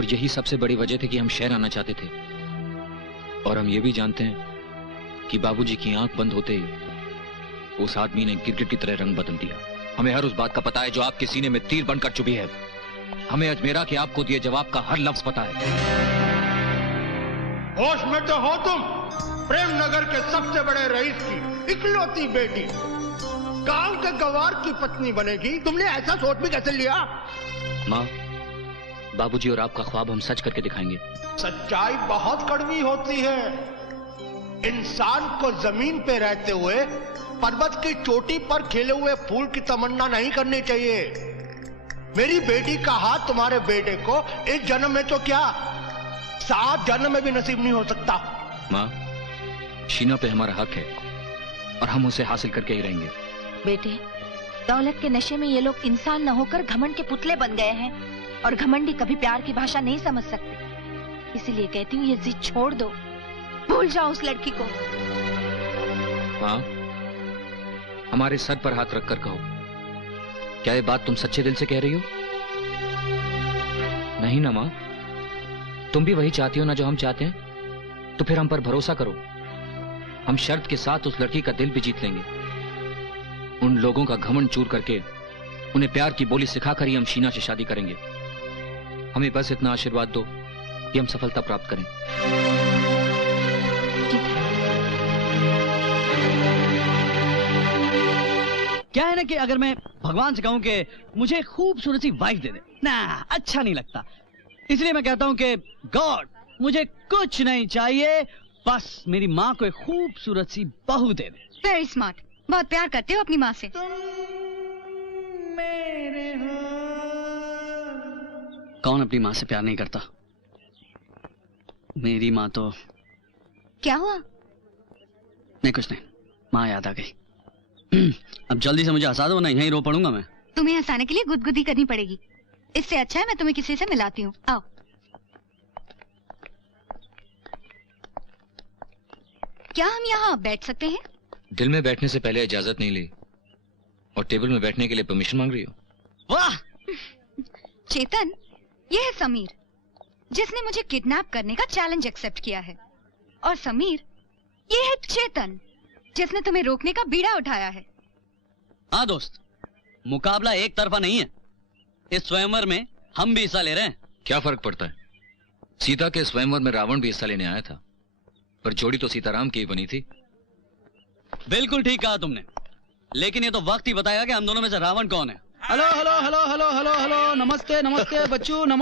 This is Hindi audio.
और यही सबसे बड़ी वजह थी कि हम शहर आना चाहते थे। और हम ये भी जानते हैं कि बाबूजी की आंख बंद होते ही उस आदमी ने गिरगिट की तरह रंग बदल दिया। हमें हर उस बात का पता है जो आपके सीने में तीर बनकर चुभी है। हमें अजमेरा के आपको दिए जवाब का हर लफ्ज पता है। होश में तो हो तुम? प्रेम नगर के सबसे बड़े रईस की इकलौती बेटी गांव के गवार की पत्नी बनेगी, तुमने ऐसा सोच भी कैसे लिया? माँ, बाबूजी और आपका ख्वाब हम सच करके दिखाएंगे। सच्चाई बहुत कड़वी होती है। इंसान को जमीन पे रहते हुए पर्वत की चोटी पर खिले हुए फूल की तमन्ना नहीं करनी चाहिए। मेरी बेटी का हाथ तुम्हारे बेटे को इस जन्म में तो क्या 7 जन्म में भी नसीब नहीं हो सकता। माँ, शीना पे हमारा हक है और हम उसे हासिल करके ही रहेंगे। बेटे, दौलत के नशे में ये लोग इंसान न होकर घमंड के पुतले बन गए हैं और घमंडी कभी प्यार की भाषा नहीं समझ सकते। इसीलिए कहती हूँ ये जिद छोड़ दो, भूल जाओ उस लड़की को। माँ, हमारे सर पर हाथ रखकर कहो, क्या ये बात तुम सच्चे दिल से कह रही हो? नहीं ना माँ, तुम भी वही चाहती हो ना जो हम चाहते हैं? तो फिर हम पर भरोसा करो, हम शर्त के साथ उस लड़की का दिल भी जीत लेंगे। उन लोगों का घमंड चूर करके उन्हें प्यार की बोली सिखाकर ही हम शीना से शादी करेंगे। हमें बस इतना आशीर्वाद दो कि हम सफलता प्राप्त करें। क्या है ना कि अगर मैं भगवान से कहूं कि मुझे खूबसूरत सी वाइफ दे दे ना, अच्छा नहीं लगता। इसलिए मैं कहता हूं कि गॉड मुझे कुछ नहीं चाहिए, बस मेरी माँ को एक खूबसूरत सी बहू दे दे। वेरी स्मार्ट, बहुत प्यार करते हो अपनी माँ से। कौन अपनी माँ से प्यार नहीं करता? मेरी माँ तो। क्या हुआ? नहीं कुछ नहीं, माँ याद आ गई। अब जल्दी से मुझे हंसा दो, नहीं यहीं रो पड़ूंगा मैं। तुम्हें हंसाने के लिए गुदगुदी करनी पड़ेगी। इससे अच्छा है मैं तुम्हें किसी से मिलाती हूँ। आओ। क्या हम यहाँ बैठ सकते हैं? दिल में बैठने से पहले इजाजत नहीं ली और टेबल में बैठने के लिए परमिशन मांग रही हो? वाह! चेतन, ये है समीर, जिसने मुझे किडनैप करने का चैलेंज एक्सेप्ट किया है। और समीर, ये है चेतन, जिसने तुम्हें रोकने का बीड़ा उठाया है। हाँ दोस्त, मुकाबला एक तरफा नहीं है। इस स्वयंवर में हम भी हिस्सा ले रहे हैं। क्या फर्क पड़ता है? सीता के स्वयंवर में रावण भी हिस्सा लेने आया था, पर जोड़ी तो सीताराम की ही बनी थी। बिल्कुल ठीक कहा तुमने, लेकिन ये तो वक्त ही बताएगा कि हम दोनों में से रावण कौन है। Hello hello hello hello hello hello, नमस्ते नमस्ते बच्चों, नमस्ते।